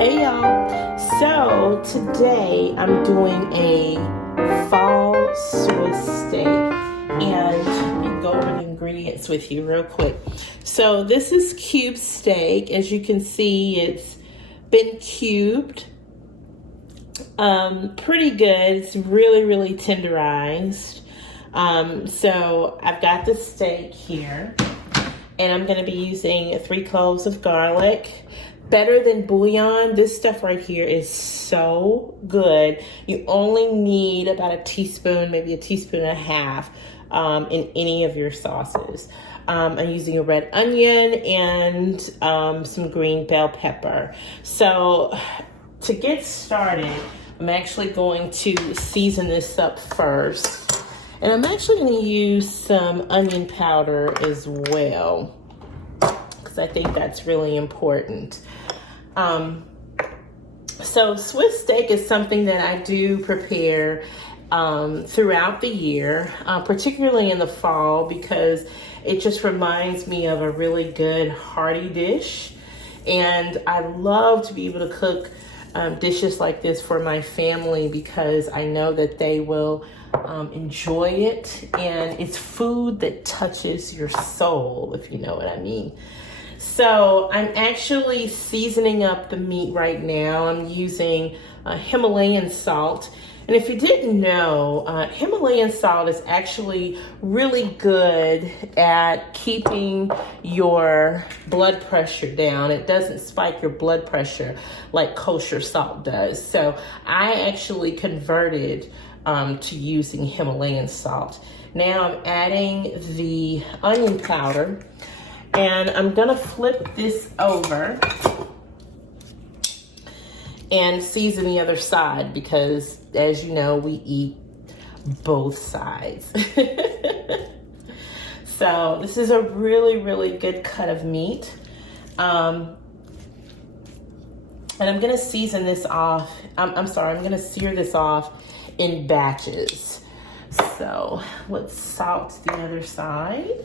Hey y'all, so today I'm doing a fall Swiss steak and let me go over the ingredients with you real quick. So this is cube steak. As you can see, it's been cubed. Pretty good. It's really tenderized. So I've got the steak here and I'm going to be using 3 cloves of garlic. Better than bouillon. This stuff right here is so good. You only need about a teaspoon, maybe a teaspoon and a half in any of your sauces. I'm using a red onion and some green bell pepper. So to get started, I'm actually going to season this up first. And I'm actually going to use some onion powder as well, because I think that's really important. So Swiss steak is something that I do prepare throughout the year, particularly in the fall, because it just reminds me of a really good hearty dish. And I love to be able to cook dishes like this for my family because I know that they will enjoy it, and it's food that touches your soul, if you know what I mean. So I'm actually seasoning up the meat right now. I'm using Himalayan salt. And if you didn't know, Himalayan salt is actually really good at keeping your blood pressure down. It doesn't spike your blood pressure like kosher salt does. So I actually converted to using Himalayan salt. Now I'm adding the onion powder. And I'm gonna flip this over and season the other side because, as you know, we eat both sides. So this is a really good cut of meat. And I'm gonna season this off. I'm gonna sear this off in batches. So let's salt the other side.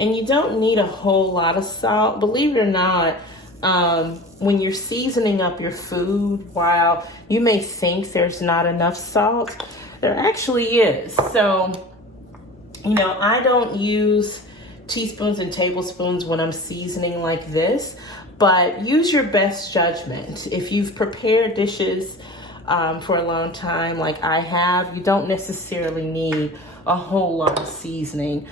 And you don't need a whole lot of salt. Believe it or not, when you're seasoning up your food, while you may think there's not enough salt, there actually is. So, you know, I don't use teaspoons and tablespoons when I'm seasoning like this, but use your best judgment. If you've prepared dishes for a long time like I have, you don't necessarily need a whole lot of seasoning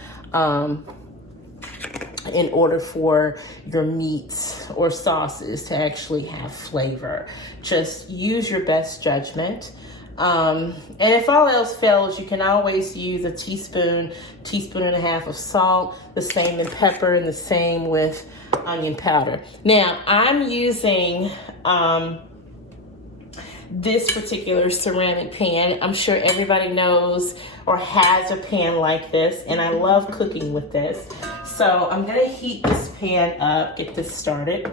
in order for your meats or sauces to actually have flavor. Just use your best judgment. And if all else fails, you can always use a teaspoon and a half of salt, the same in pepper, and the same with onion powder. Now, I'm using this particular ceramic pan. I'm sure everybody knows or has a pan like this, and I love cooking with this. So I'm gonna heat this pan up, get this started.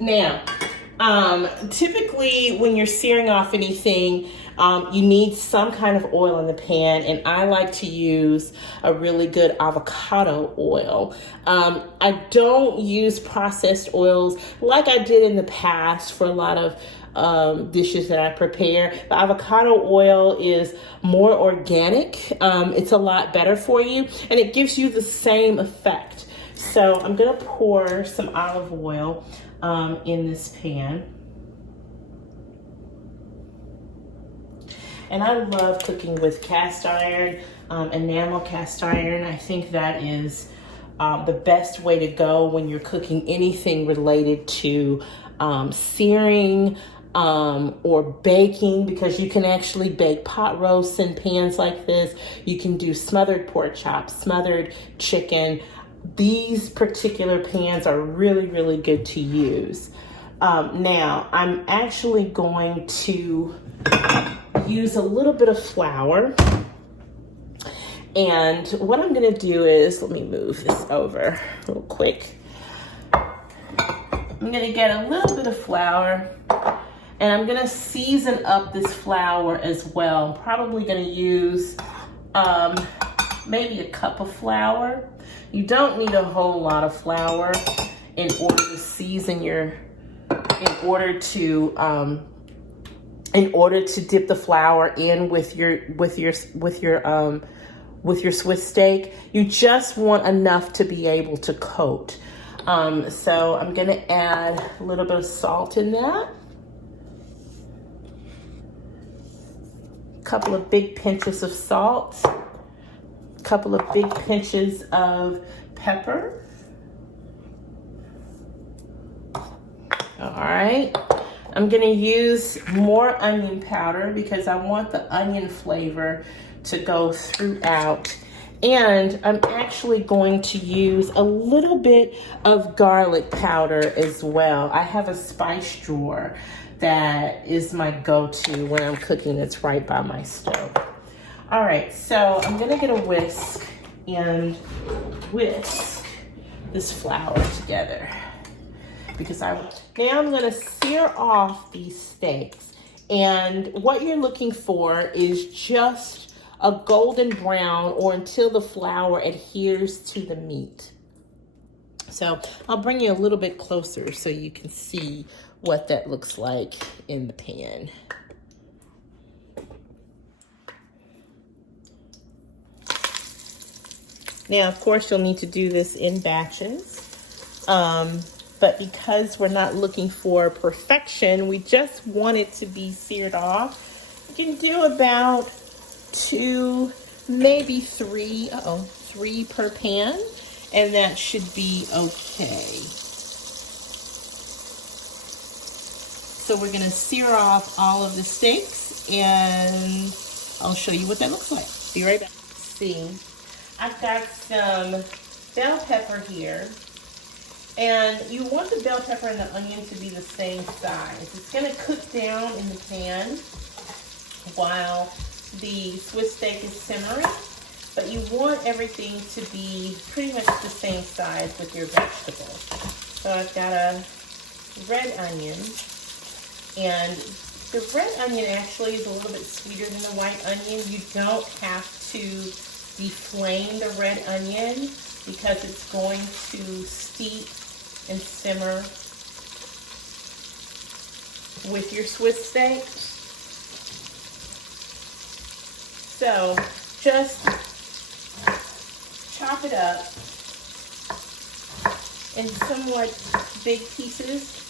Now, typically when you're searing off anything, you need some kind of oil in the pan, and I like to use a really good avocado oil. I don't use processed oils like I did in the past for a lot of dishes that I prepare. The avocado oil is more organic. It's a lot better for you, and it gives you the same effect. So I'm gonna pour some olive oil in this pan. And I love cooking with cast iron, enamel cast iron. I think that is the best way to go when you're cooking anything related to searing, or baking, because you can actually bake pot roasts in pans like this. You can do smothered pork chops, smothered chicken. These particular pans are really good to use. Now, I'm actually going to use a little bit of flour. And what I'm gonna do is, let me move this over real quick. I'm gonna get a little bit of flour, and I'm gonna season up this flour as well. I'm probably gonna use maybe a cup of flour You don't need a whole lot of flour in order to season your, in order to dip the flour in with your Swiss steak. You just want enough to be able to coat. So I'm gonna add a little bit of salt in that. A couple of big pinches of salt. A couple of big pinches of pepper. All right. I'm gonna use more onion powder because I want the onion flavor to go throughout. And I'm actually going to use a little bit of garlic powder as well. I have a spice drawer that is my go-to when I'm cooking. It's right by my stove. All right, so I'm gonna get a whisk and whisk this flour together because now I'm gonna sear off these steaks. And what you're looking for is just a golden brown or until the flour adheres to the meat. So I'll bring you a little bit closer so you can see what that looks like in the pan. Now, of course, you'll need to do this in batches. But because we're not looking for perfection, we just want it to be seared off. You can do about 2, maybe 3, three per pan, and that should be okay. So we're gonna sear off all of the steaks, and I'll show you what that looks like. Be right back. See, I've got some bell pepper here, and you want the bell pepper and the onion to be the same size. It's gonna cook down in the pan while the Swiss steak is simmering, but you want everything to be pretty much the same size with your vegetables. So I've got a red onion, and the red onion actually is a little bit sweeter than the white onion. You don't have to deflame the red onion because it's going to steep and simmer with your Swiss steak. So just chop it up in somewhat big pieces.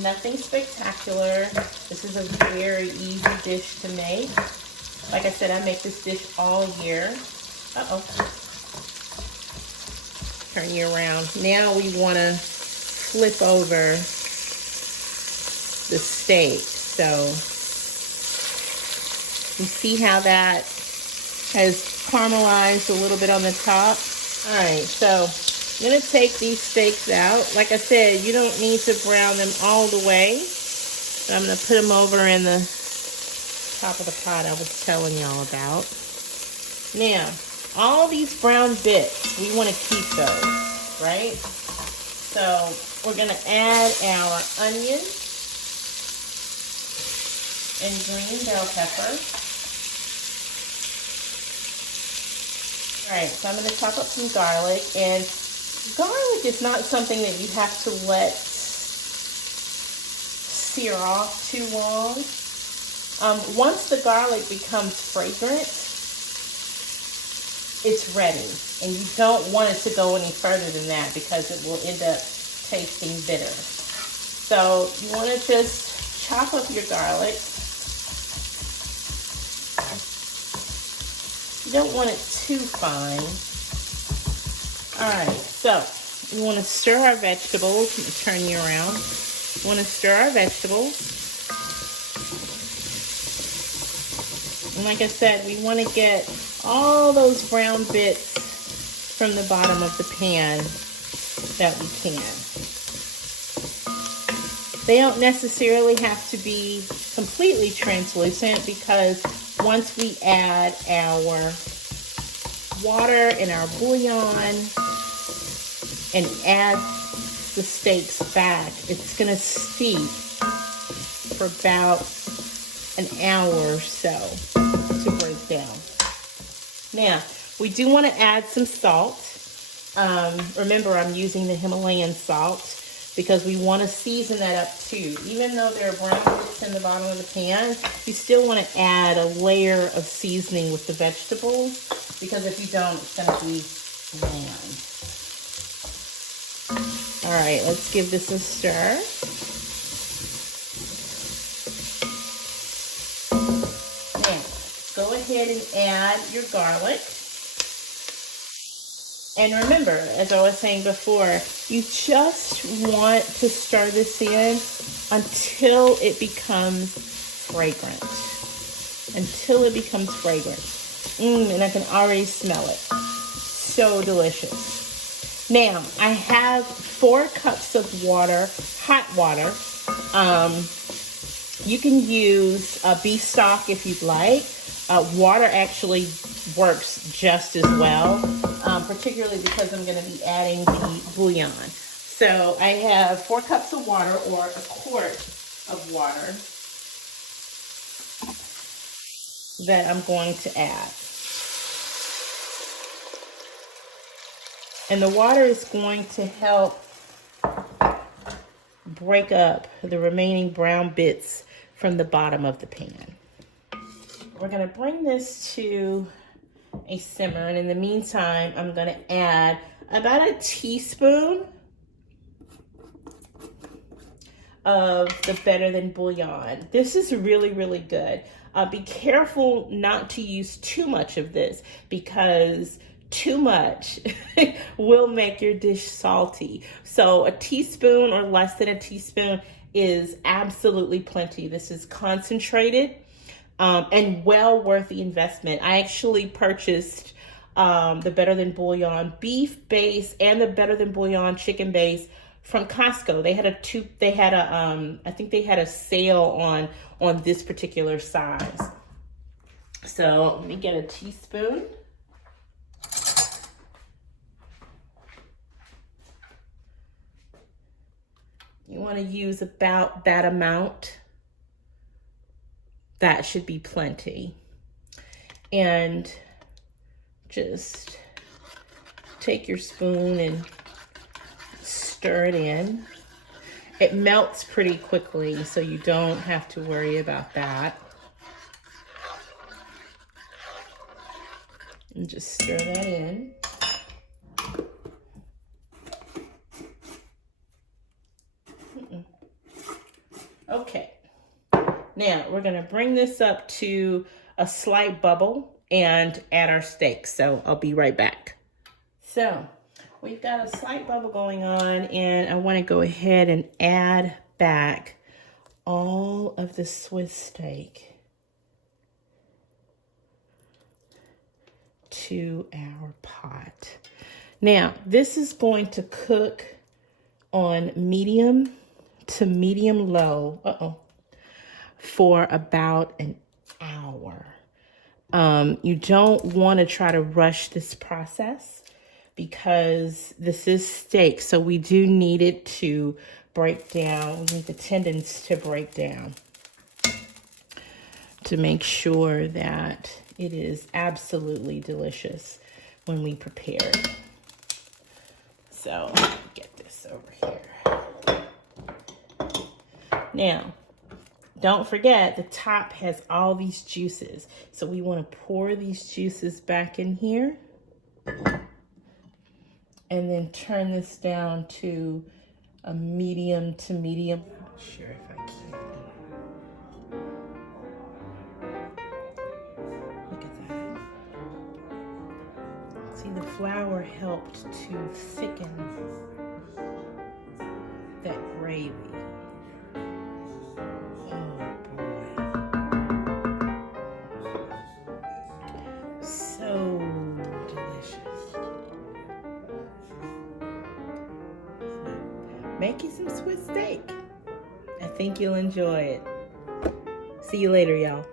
Nothing spectacular. This is a very easy dish to make. Like I said, I make this dish all year. Turn you around. Now we want to flip over the steak. So you see how that has caramelized a little bit on the top? All right, so I'm gonna take these steaks out. Like I said, you don't need to brown them all the way. So I'm gonna put them over in the top of the pot I was telling y'all about. Now, all these brown bits, we wanna keep those, right? So we're gonna add our onion and green bell pepper. All right, so I'm going to chop up some garlic, and garlic is not something that you have to let sear off too long. Once the garlic becomes fragrant, it's ready, and you don't want it to go any further than that because it will end up tasting bitter. So you want to just chop up your garlic. You don't want it too fine. All right, so we want to stir our vegetables. Let me turn you around. We want to stir our vegetables. And like I said, we want to get all those brown bits from the bottom of the pan that we can. They don't necessarily have to be completely translucent because once we add our water and our bouillon and add the steaks back, it's gonna steep for about an hour or so to break down. Now, we do want to add some salt. Remember, I'm using the Himalayan salt because we want to season that up too. Even though there are brown bits in the bottom of the pan, you still want to add a layer of seasoning with the vegetables, because if you don't, it's going to be bland. All right, let's give this a stir. Now, go ahead and add your garlic. And remember, as I was saying before, you just want to stir this in until it becomes fragrant. Until it becomes fragrant. And I can already smell it. So delicious. Now, I have 4 cups of water, hot water. You can use beef stock if you'd like. Water actually works just as well, particularly because I'm going to be adding the bouillon. So I have 4 cups of water, or a quart of water, that I'm going to add. And the water is going to help break up the remaining brown bits from the bottom of the pan. We're going to bring this to a simmer, and in the meantime, I'm going to add about a teaspoon of the Better Than bouillon. This is really, really good. Be careful not to use too much of this, because too much will make your dish salty. So a teaspoon or less than a teaspoon is absolutely plenty. This is concentrated. And well worth the investment. I actually purchased the Better Than bouillon beef base and the Better Than bouillon chicken base from Costco. They had I think they had a sale on this particular size. So let me get a teaspoon. You want to use about that amount. That should be plenty. And just take your spoon and stir it in. It melts pretty quickly, so you don't have to worry about that. And just stir that in. Okay. Now, we're going to bring this up to a slight bubble and add our steak. So I'll be right back. So we've got a slight bubble going on, and I want to go ahead and add back all of the Swiss steak to our pot. Now, this is going to cook on medium to medium low. For about an hour. You don't want to try to rush this process, because this is steak, so we do need it to break down. We need the tendons to break down to make sure that it is absolutely delicious when we prepare it. So get this over here. Now, don't forget, the top has all these juices. So we want to pour these juices back in here. And then turn this down to a medium to medium. I'm not sure if I can. Look at that. See, the flour helped to thicken that gravy. Make you some Swiss steak. I think you'll enjoy it. See you later, y'all.